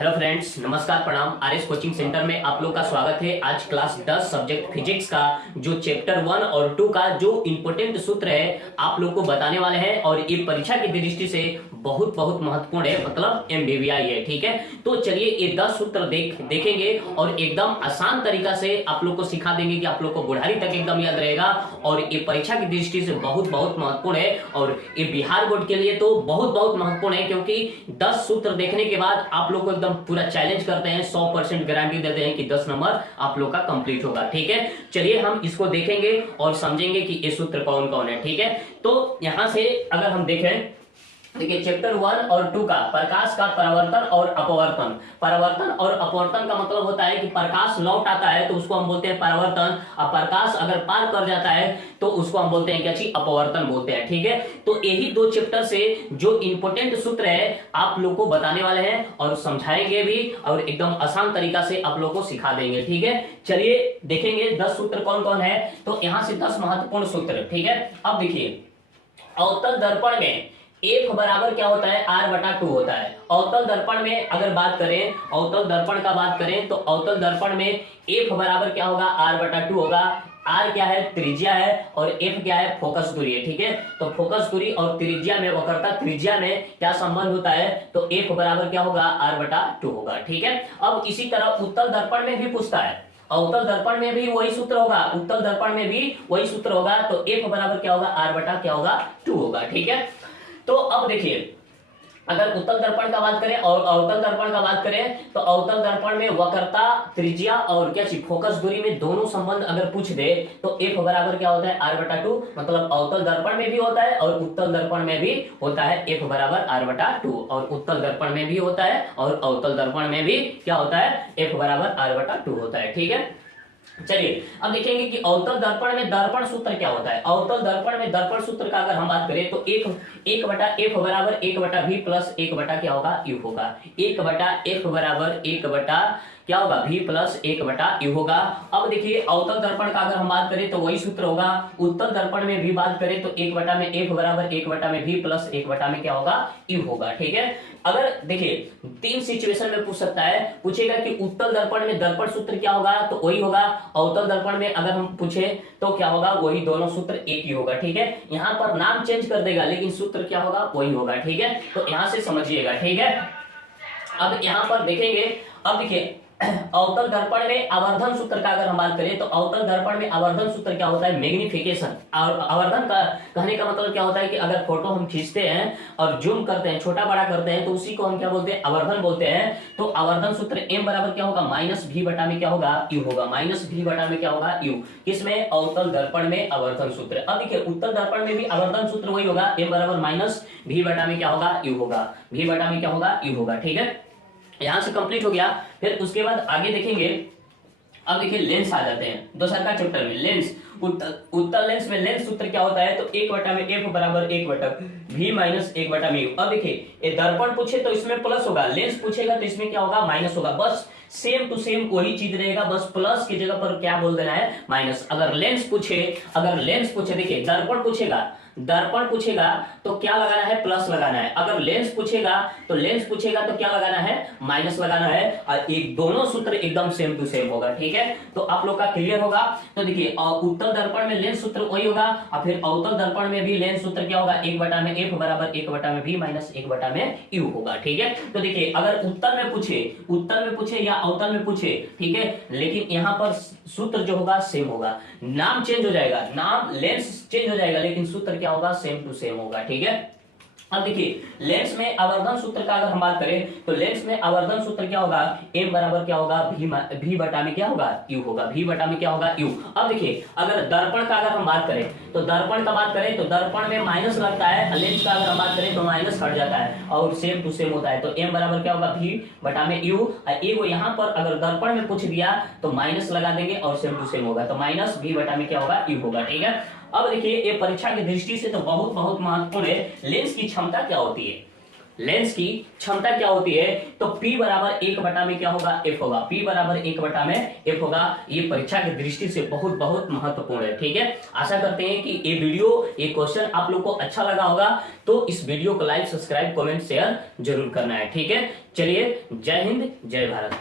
Hello friends, नमस्कार, प्रणाम। RS coaching centre में आप लोग का स्वागत है। आज क्लास 10 सब्जेक्ट फिजिक्स का जो चैप्टर 1 और 2 का जो इंपॉर्टेंट सूत्र है आप लोग को बताने वाले हैं और ये परीक्षा की दृष्टि से बहुत बहुत महत्वपूर्ण है, मतलब एमबीबीआई है। ठीक है, तो चलिए ये 10 सूत्र देखेंगे और एकदम आसान तरीका से आप लोग को सिखा देंगे कि आप लोग को बुढ़ारी तक एकदम याद रहेगा। और ये परीक्षा की दृष्टि से बहुत बहुत महत्वपूर्ण है और ये बिहार बोर्ड के लिए तो बहुत बहुत महत्वपूर्ण है, क्योंकि 10 सूत्र देखने के बाद आप लोग को एकदम पूरा चैलेंज करते हैं, 100% गारंटी देते हैं कि 10 नंबर आप लोग का कंप्लीट होगा। ठीक है, चलिए हम इसको देखेंगे और समझेंगे कि ये सूत्र कौन कौन है। ठीक है, तो यहां से अगर हम देखें, देखिए चैप्टर 1 और 2 का प्रकाश का परावर्तन और अपवर्तन। परावर्तन और अपवर्तन का मतलब होता है कि प्रकाश लौट आता है तो उसको हम बोलते हैं परावर्तन, और प्रकाश अगर पार कर जाता है तो उसको हम बोलते हैं क्या चीज, अपवर्तन बोलते हैं। ठीक है, तो यही दो चैप्टर से जो इंपॉर्टेंट सूत्र है आप लोग को बताने वाले हैं और समझाएंगे भी और एकदम आसान तरीका से आप लोग को सिखा देंगे। ठीक है, चलिए देखेंगे 10 सूत्र कौन कौन है। तो यहां से 10 महत्वपूर्ण सूत्र। ठीक है, अब देखिए अवतल दर्पण में एक बराबर क्या होता है, r/2 होता है। अवतल दर्पण में अगर बात करें, अवतल दर्पण का बात करें तो अवतल दर्पण में f बराबर क्या होगा, r/2 होगा। r क्या है, त्रिज्या है, और f क्या है, फोकस दूरी है। ठीक है, तो फोकस दूरी और त्रिज्या में वक्रता त्रिज्या में क्या संबंध होता है, तो f बराबर क्या होगा, r/2 होगा। ठीक है, अब इसी तरह उत्तल दर्पण में भी पूछता है, अवतल दर्पण में भी वही सूत्र होगा, उत्तल दर्पण में भी वही सूत्र होगा। तो f बराबर क्या होगा, r/2 होगा। ठीक है, तो अब देखिए अगर उत्तल दर्पण का बात करें और अवतल दर्पण का बात करें तो अवतल दर्पण में वक्रता त्रिज्या और क्या चीज, फोकस दूरी में दोनों संबंध अगर पूछ दे तो f बराबर क्या होता है, r/2। मतलब अवतल दर्पण में भी होता है और उत्तल दर्पण में भी होता है, f बराबर r/2। और उत्तल दर्पण में भी होता है और अवतल दर्पण में भी क्या होता है, f बराबर r/2 होता है। ठीक है, चलिए अब देखेंगे कि अवतल दर्पण में दर्पण सूत्र क्या होता है। अवतल दर्पण में दर्पण सूत्र का अगर हम बात करें तो एक बटा f बराबर 1/v प्लस 1 बटा क्या होगा, u होगा। 1/f बराबर 1 बटा क्या होगा, v प्लस 1 बटा u होगा। अब देखिए अवतल दर्पण का अगर हम बात करें तो वही सूत्र होगा। उत्तल दर्पण में भी बात करें तो 1 बटा में f बराबर 1 बटा में v प्लस 1 बटा में क्या होगा, u होगा। ठीक है, अगर देखिए 3 सिचुएशन में पूछ सकता है, पूछेगा कि उत्तल दर्पण में दर्पण सूत्र क्या होगा, तो वही होगा। अवतल दर्पण में अगर हम पूछे तो क्या होगा, वही दोनों सूत्र एक ही होगा। ठीक है, यहाँ पर नाम चेंज कर देगा लेकिन सूत्र क्या होगा, वही होगा। ठीक है, तो यहां से समझिएगा। ठीक है, अब यहां पर देखेंगे, अब देखिए अवतल दर्पण में आवर्धन सूत्र का अगर हम बात करें तो अवतल दर्पण में आवर्धन सूत्र क्या होता है, मैग्निफिकेशन। और आवर्धन का कहने का मतलब क्या होता है कि अगर फोटो हम खींचते हैं और जूम करते हैं, छोटा बड़ा करते हैं, तो उसी को हम क्या बोलते हैं, आवर्धन बोलते हैं। तो आवर्धन सूत्र m बराबर क्या होगा, -v बटा में क्या होगा, u होगा। -v बटा में क्या होगा, u। किसमें, अवतल दर्पण में आवर्धन सूत्र। अब देखिए उत्तल दर्पण में भी आवर्धन सूत्र वही होगा, m बराबर -v बटा में क्या होगा, u होगा। v बटा में क्या होगा, u होगा। ठीक है, यहां से कंप्लीट हो गया। फिर उसके बाद आगे देखेंगे, अब देखिए लेंस आ जाते हैं दूसरा का चैप्टर में। लेंस, उत्तल लेंस में लेंस सूत्र क्या होता है, तो 1 बटा में f बराबर 1 बटा v माइनस 1 बटा में u। अब देखिए ये दर्पण पूछे तो इसमें प्लस होगा, लेंस पूछेगा तो इसमें क्या होगा, माइनस होगा। बस सेम टू सेम वही चीज रहेगा, बस प्लस की जगह पर क्या बोल देना है, माइनस। अगर लेंस पूछे देखिए दर्पण पूछेगा तो क्या लगाना है, प्लस लगाना है। अगर लेंस पूछेगा तो क्या लगाना है, माइनस लगाना है। और एक दोनों सूत्र एकदम सेम टू सेम होगा। ठीक है, तो आप लोग का क्लियर होगा। तो देखिए उत्तल दर्पण में लेंस सूत्र वही होगा और फिर अवतल दर्पण में भी लेंस सूत्र क्या होगा, 1 बटा में f बराबर 1 बटा में v माइनस 1 बटा में u होगा। ठीक है, तो देखिए अगर उत्तल में पूछे या अवतल में पूछे, ठीक है, लेकिन यहाँ पर सूत्र जो होगा सेम होगा। नाम चेंज हो जाएगा, नाम लेंस चेंज हो जाएगा लेकिन सूत्र क्या होगा, सेम टू सेम होगा। ठीक है, अब देखिए लेंस में आवर्धन सूत्र का अगर हम बात करें तो लेंस में आवर्धन सूत्र क्या होगा, m बराबर क्या होगा, v बटा में क्या होगा, u होगा। v बटा में क्या होगा, u। अब देखिए अगर दर्पण का अगर हम बात करें तो दर्पण में माइनस लगता है, लेंस का अगर हम बात करें तो माइनस हट जाता है और सेम टू सेम होता है। तो m बराबर क्या होगा, v बटा में u। और यहाँ पर अगर दर्पण में पूछ दिया तो माइनस लगा देंगे और सेम टू सेम होगा, तो माइनस v बटा में क्या होगा, u होगा। ठीक है, अब देखिए ये परीक्षा की दृष्टि से तो बहुत बहुत महत्वपूर्ण है, लेंस की क्षमता क्या होती है। लेंस की क्षमता क्या होती है, तो P बराबर 1 में क्या होगा, F होगा। P बराबर 1 में F होगा। ये परीक्षा की दृष्टि से बहुत बहुत महत्वपूर्ण है। ठीक है, आशा करते हैं कि ये वीडियो, ये क्वेश्चन आप लोग को अच्छा लगा होगा। तो इस वीडियो को लाइक, सब्सक्राइब, कमेंट, शेयर जरूर करना है। ठीक है, चलिए, जय हिंद, जय भारत।